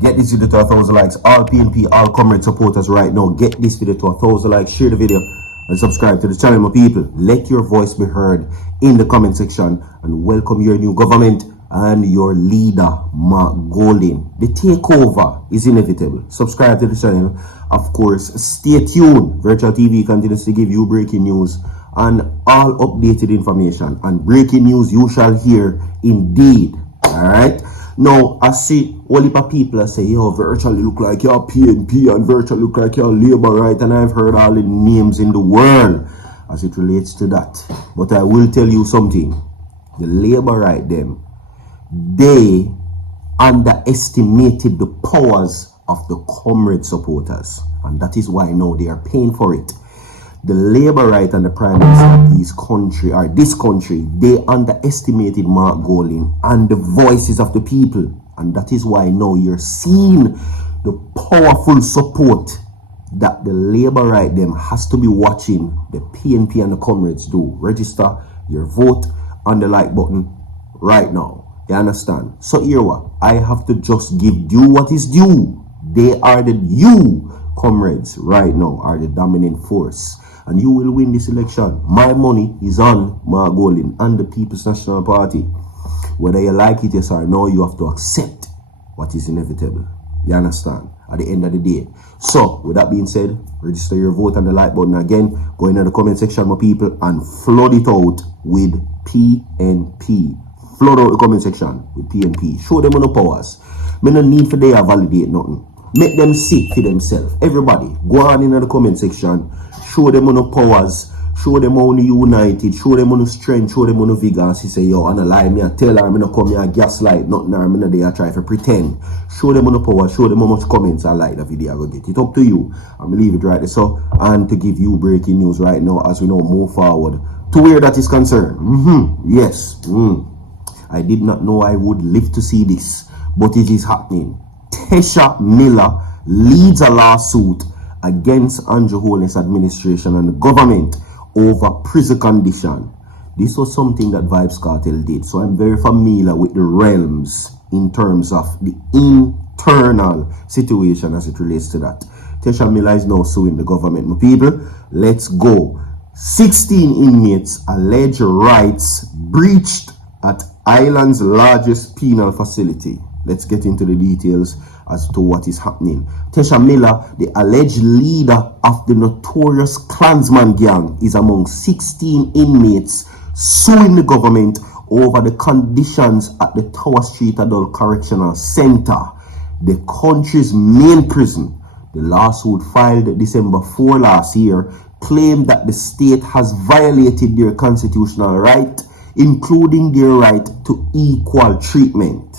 Get this video to 1,000 likes. All PNP, all comrade supporters right now, get this video to 1,000 likes. Share the video and subscribe to the channel, my people. Let your voice be heard in the comment section and welcome your new government and your leader, Mark Golding. The takeover is inevitable. Subscribe to the channel. Of course, stay tuned. Virtual TV continues to give you breaking news and all updated information. And breaking news you shall hear indeed. Alright? Now, I see all the people say, yo, virtually look like you're PNP and virtually look like you're Labour, right? And I've heard all the names in the world as it relates to that. But I will tell you something. The Labour, right, them, they underestimated the powers of the comrade supporters. And that is why now they are paying for it. The Labour right and the Prime Minister of this country, they underestimated Mark Golding and the voices of the people. And that is why now you're seeing the powerful support that the Labour right them has to be watching the PNP and the comrades do. Register your vote on the like button right now. You understand? So here what? I have to just give due what is due. They are comrades right now are the dominant force. And you will win this election. My money is on Mark Golding and the People's National Party. Whether you like it, yes or no, you have to accept what is inevitable. You understand? At the end of the day. So, with that being said, register your vote on the like button again. Go into the comment section, my people, and flood it out with PNP. Flood out the comment section with PNP. Show them on the powers. Me no need for they to validate nothing. Make them see for themselves. Everybody, go on in the comment section. Show them on the powers. Show them on the united. Show them on the strength. Show them on the vigor. And she say, yo, I don't lie. Me I tell her, I'm not come here gaslight. Nothing. I'm not there try to pretend. Show them on the power. Show them how much comments I like the video. I go get it up to you. I'm leave it right there. So, and to give you breaking news right now as we know move forward to where that is concerned. Yes. I did not know I would live to see this, but it is happening. Tesha Miller leads a lawsuit against Andrew Holness administration and the government over prison condition. This was something that Vibes Cartel did, so I'm very familiar with the realms in terms of the internal situation as it relates to that. Tesha Miller is now suing the government. My people, let's go. 16 inmates alleged rights breached at Ireland's largest penal facility. Let's get into the details as to what is happening. Tesha Miller, the alleged leader of the notorious Klansman gang, is among 16 inmates suing the government over the conditions at the Tower Street Adult Correctional Center, the country's main prison. The lawsuit filed December 4 last year claimed that the state has violated their constitutional right, including their right to equal treatment.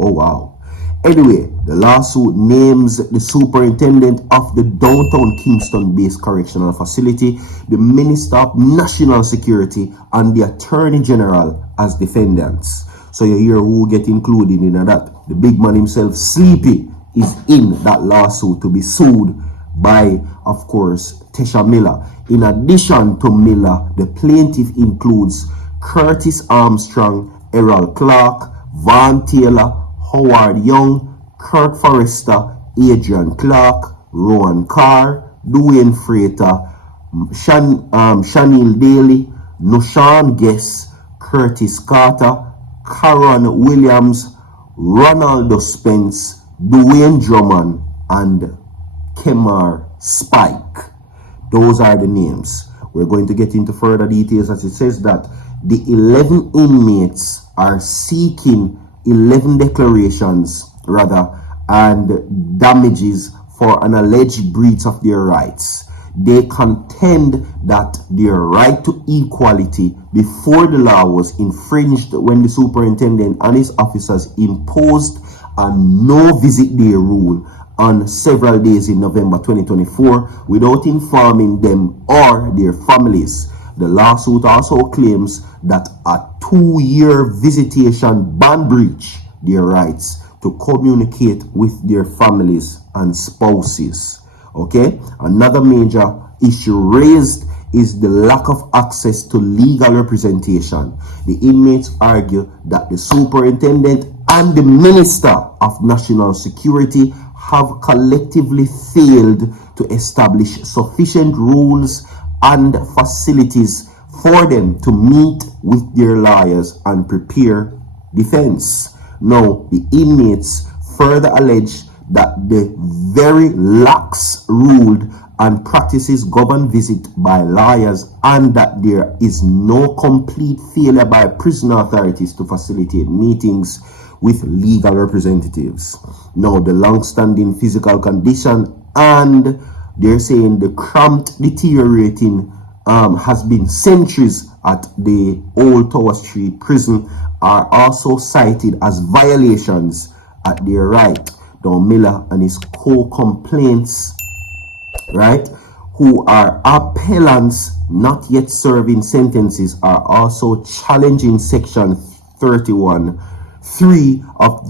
Oh wow. Anyway, the lawsuit names the superintendent of the downtown Kingston-based correctional facility, the Minister of National Security, and the Attorney General as defendants. So you hear who get included in that. The big man himself, Sleepy, is in that lawsuit to be sued by, of course, Tesha Miller. In addition to Miller, the plaintiff includes Curtis Armstrong, Errol Clark, Von Taylor, Howard Young, Kirk Forrester, Adrian Clark, Rowan Carr, Dwayne Frater, Shanil Daly, Nushan Guess, Curtis Carter, Karen Williams, Ronaldo Spence, Dwayne Drummond, and Kemar Spike. Those are the names. We're going to get into further details as it says that the 11 inmates are seeking 11 declarations and damages for an alleged breach of their rights. They contend that their right to equality before the law was infringed when the superintendent and his officers imposed a no-visit day rule on several days in November 2024 without informing them or their families. The lawsuit also claims that a 2-year visitation ban breached their rights to communicate with their families and spouses. Okay, another major issue raised is the lack of access to legal representation. The inmates argue that the superintendent and the Minister of National Security have collectively failed to establish sufficient rules and facilities for them to meet with their lawyers and prepare defense. Now, the inmates further allege that the very lax ruled and practices govern visit by lawyers and that there is no complete failure by prison authorities to facilitate meetings with legal representatives. Now, the long-standing physical condition and they're saying the cramped deteriorating has been centuries at the Old Tower Street prison are also cited as violations at their right. Don Miller and his co-complaints, right, who are appellants not yet serving sentences, are also challenging section 31(3) of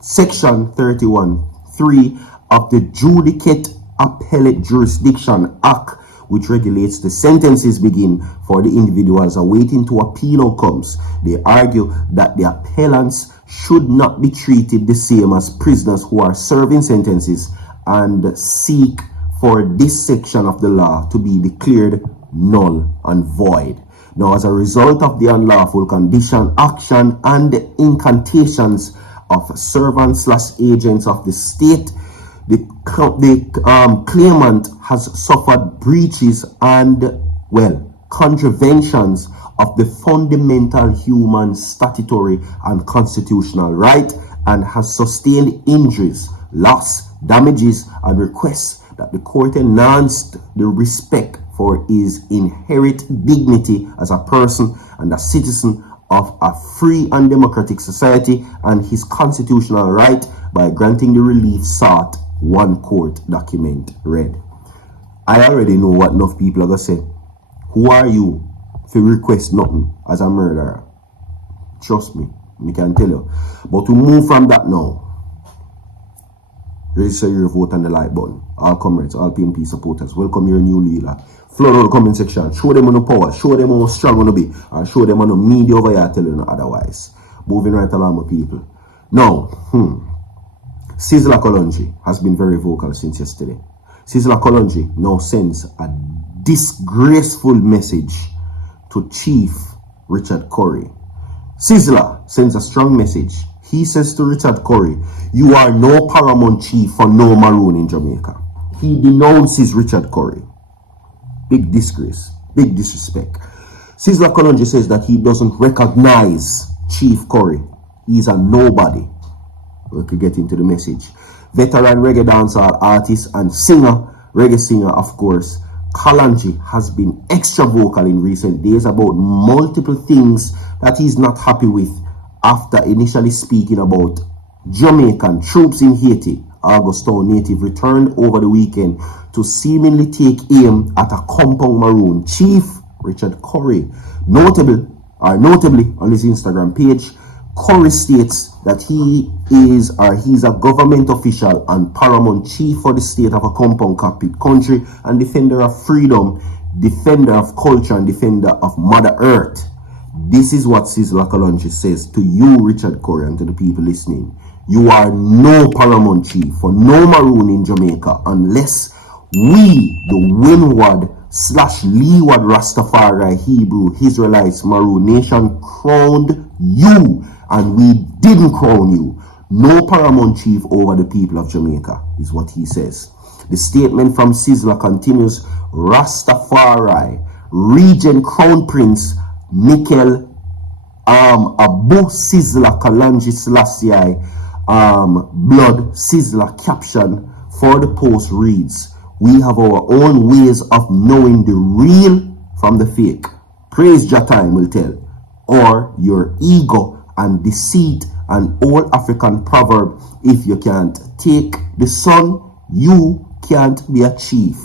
section 31(3) of the Judicate Appellate Jurisdiction Act, which regulates the sentences begin for the individuals awaiting to appeal outcomes. They argue that the appellants should not be treated the same as prisoners who are serving sentences and seek for this section of the law to be declared null and void. Now, as a result of the unlawful condition, action, and the incantations of servants/agents of the state, the claimant has suffered breaches and, contraventions of the fundamental human, statutory, and constitutional right, and has sustained injuries, loss, damages, and requests that the court enhanced the respect for his inherent dignity as a person and a citizen of a free and democratic society and his constitutional right by granting the relief sought. One court document read. I already know what enough people are going to say. Who are you to request nothing as a murderer? Trust me, I can tell you. But to move from that now, register your vote on the like button. All comrades, all PNP supporters, welcome your new leader. Flood out the comment section. Show them on the power. Show them how strong on the be. And show them on the media over here telling you otherwise. Moving right along with people. Now, Sizzla Kalonji has been very vocal since yesterday. Sizzla Kalonji now sends a disgraceful message to Chief Richard Currie. Sizzla sends a strong message. He says to Richard Currie, you are no paramount chief for no maroon in Jamaica. He denounces Richard Currie. Big disgrace, big disrespect. Sizzla Kalonji says that he doesn't recognize Chief Currie. He's a nobody. We could get into the message. Veteran reggae dancehall artist and singer, reggae singer, of course, Kalonji has been extra vocal in recent days about multiple things that he's not happy with after initially speaking about Jamaican troops in Haiti. Augustown native returned over the weekend to seemingly take aim at a compound maroon. Chief Richard Currie, notably on his Instagram page, Currie states that he's a government official and paramount chief for the state of a compound captive country and defender of freedom, defender of culture, and defender of Mother Earth. This is what Sizzla Kalonji says to you, Richard Currie, and to the people listening. You are no paramount chief for no maroon in Jamaica unless we, the Windward/Leeward Rastafari Hebrew Israelites Maroon Nation, crowned you, and we didn't crown you. No paramount chief over the people of Jamaica, is what he says. The statement from Sizzla continues, Rastafari, Regent Crown Prince Mikel Abu Sizzla Kalonji Selassie Blood Sizzla caption for the post reads, we have our own ways of knowing the real from the fake. Praise Jah time will tell. Or your ego and deceit, an old African proverb, if you can't take the sun, you can't be a chief.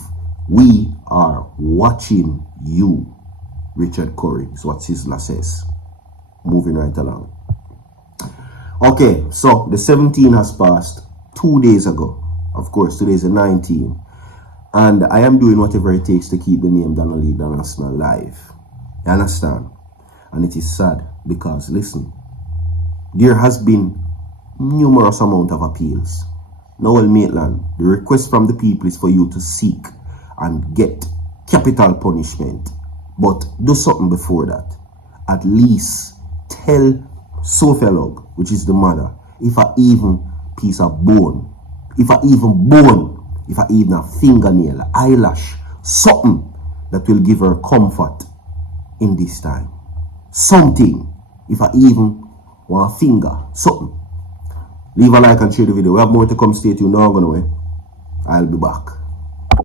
We are watching you. Richard Currie is what Sizzla says. Moving right along. Okay, so the 17th has passed 2 days ago. Of course, today is the 19th. And I am doing whatever it takes to keep the name Donna alive. You understand? And it is sad because, listen, There has been numerous amount of appeals. Noel Maitland, the request from the people is for you to seek and get capital punishment. But do something before that. At least tell Sophia Log, which is the mother, if I even piece of bone, if I even a fingernail, eyelash, something that will give her comfort in this time. Something, if I even want a finger, something. Leave a like and share the video. We have more to come. Stay tuned. Now I'm going away. I'll be back.